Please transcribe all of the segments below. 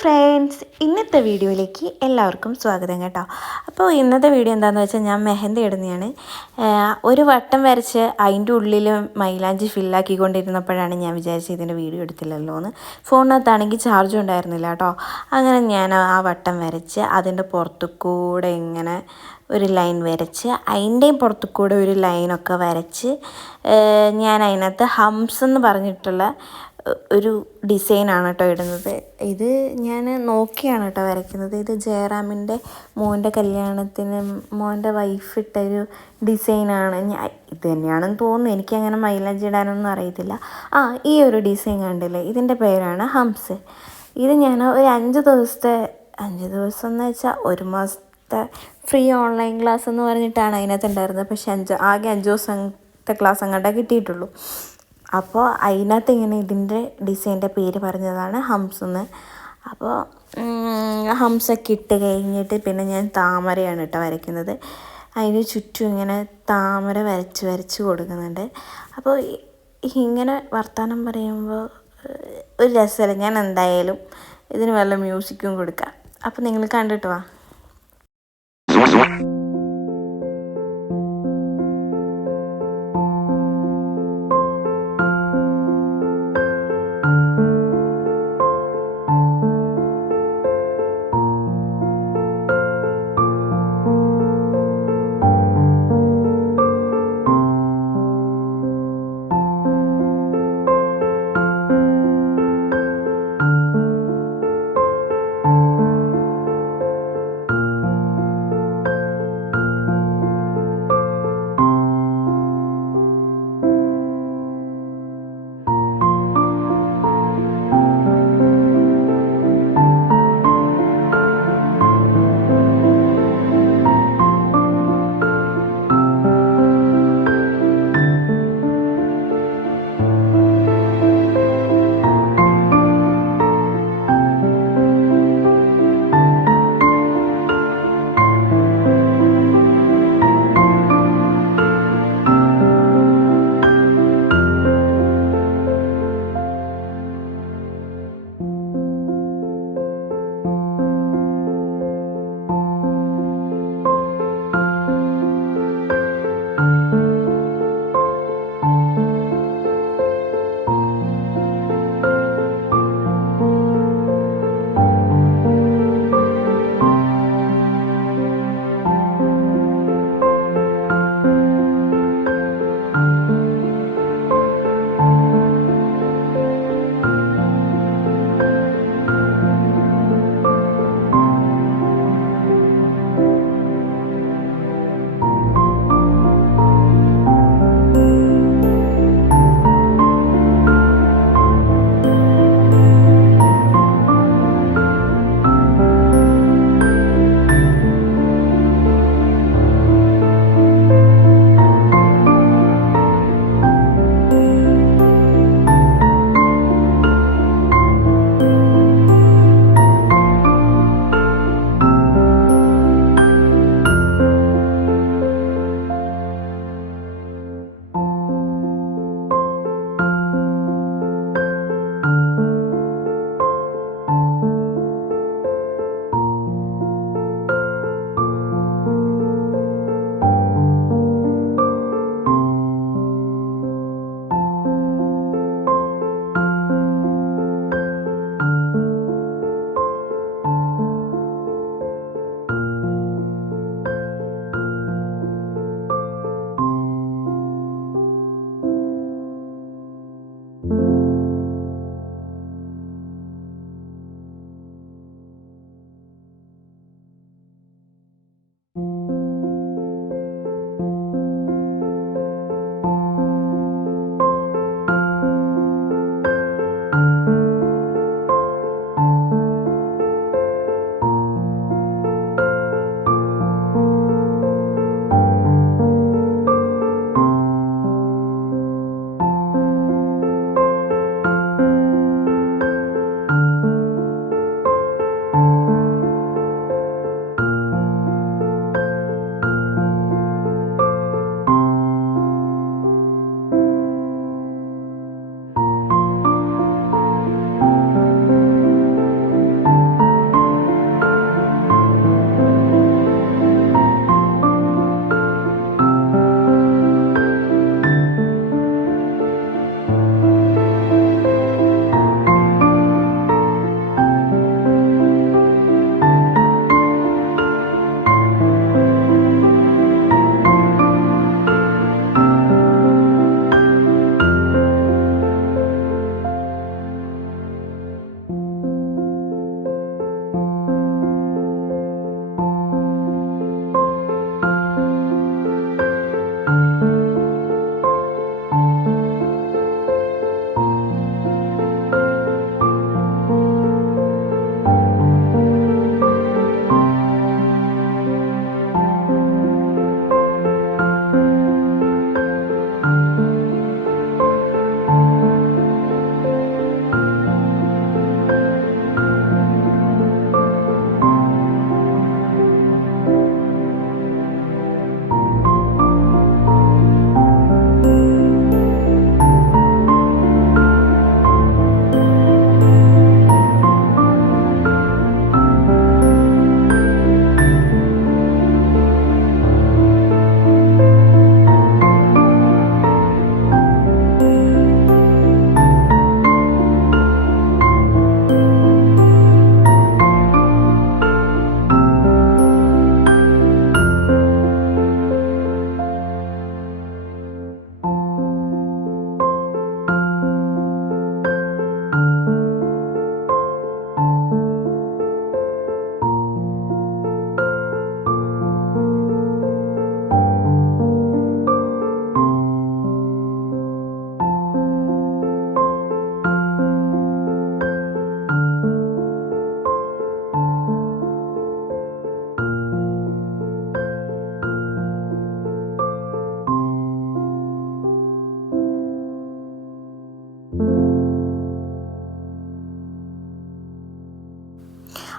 Friends, ഇന്നത്തെ വീഡിയോയിലേക്ക് എല്ലാവർക്കും സ്വാഗതം കേട്ടോ. അപ്പോൾ ഇന്നത്തെ വീഡിയോ എന്താണെന്ന് വെച്ചാൽ ഞാൻ മെഹന്തി ഇടുന്നതാണ്. ഒരു വട്ടം വരച്ച് അതിൻ്റെ ഉള്ളിൽ മൈലാഞ്ചി ഫില്ലാക്കിക്കൊണ്ടിരുന്നപ്പോഴാണ് ഞാൻ വിചാരിച്ചത് ഇതിൻ്റെ വീഡിയോ എടുത്തില്ലല്ലോ എന്ന്. ഫോണിനകത്താണെങ്കിൽ ചാർജും ഉണ്ടായിരുന്നില്ല കേട്ടോ. അങ്ങനെ ഞാൻ ആ വട്ടം വരച്ച് അതിൻ്റെ പുറത്തു കൂടെ ഇങ്ങനെ ഒരു ലൈൻ വരച്ച് അതിൻ്റെയും പുറത്തു കൂടെ ഒരു ലൈനൊക്കെ വരച്ച് ഞാൻ അതിനകത്ത് ഹംസ് എന്ന് പറഞ്ഞിട്ടുള്ള ഒരു ഡിസൈനാണ് കേട്ടോ ഇടുന്നത്. ഇത് ഞാൻ നോക്കിയാണ് കേട്ടോ വരയ്ക്കുന്നത്. ഇത് ജയറാമിൻ്റെ മോൻ്റെ കല്യാണത്തിന് മോൻ്റെ വൈഫ് ഇട്ടൊരു ഡിസൈനാണ്. ഇത് തന്നെയാണെന്ന് തോന്നുന്നു, എനിക്കങ്ങനെ മൈലാഞ്ചി ഇടാനൊന്നും അറിയത്തില്ല. ഈ ഒരു ഡിസൈൻ കണ്ടില്ലേ, ഇതിൻ്റെ പേരാണ് ഹംസ്. ഇത് ഞാൻ ഒരു 5 ദിവസം എന്ന് വെച്ചാൽ 1 മാസത്തെ ഫ്രീ ഓൺലൈൻ ക്ലാസ് എന്ന് പറഞ്ഞിട്ടാണ് അതിനകത്ത് ഉണ്ടായിരുന്നത്. പക്ഷേ ആകെ 5 ദിവസത്തെ ക്ലാസ് അങ്ങോട്ടേ കിട്ടിയിട്ടുള്ളൂ. അപ്പോൾ അതിനകത്ത് ഇങ്ങനെ ഇതിൻ്റെ ഡിസൈൻ്റെ പേര് പറഞ്ഞതാണ് ഹംസ് എന്ന്. അപ്പോൾ ഹംസൊക്കെ ഇട്ട് കഴിഞ്ഞിട്ട് പിന്നെ ഞാൻ താമരയാണ് കേട്ടോ വരയ്ക്കുന്നത്. അതിന് ചുറ്റും ഇങ്ങനെ താമര വരച്ച് കൊടുക്കുന്നുണ്ട്. അപ്പോൾ ഇങ്ങനെ വർത്തമാനം പറയുമ്പോൾ ഒരു രസമല്ല. ഞാൻ എന്തായാലും ഇതിന് വല്ല മ്യൂസിക്കും കൊടുക്കാം. അപ്പോൾ നിങ്ങൾ കണ്ടിട്ട് വാ.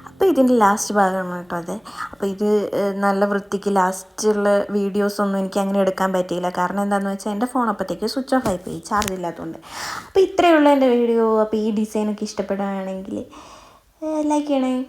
അപ്പോൾ ഇതിൻ്റെ ലാസ്റ്റ് ഭാഗമാണ് കേട്ടോ അത്. അപ്പോൾ ഇത് നല്ല വൃത്തിക്ക് ലാസ്റ്റുള്ള വീഡിയോസൊന്നും എനിക്ക് അങ്ങനെ എടുക്കാൻ പറ്റിയില്ല. കാരണം എന്താണെന്ന് വെച്ചാൽ എൻ്റെ ഫോൺ അപ്പോഴത്തേക്ക് സ്വിച്ച് ഓഫ് ആയിപ്പോയി, ചാർജ് ഇല്ലാത്തതുകൊണ്ട്. അപ്പോൾ ഇത്രയേ ഉള്ളൂ എൻ്റെ വീഡിയോ. അപ്പോൾ ഈ ഡിസൈനൊക്കെ ഇഷ്ടപ്പെടുകയാണെങ്കിൽ ലൈക്ക് ചെയ്യണേ.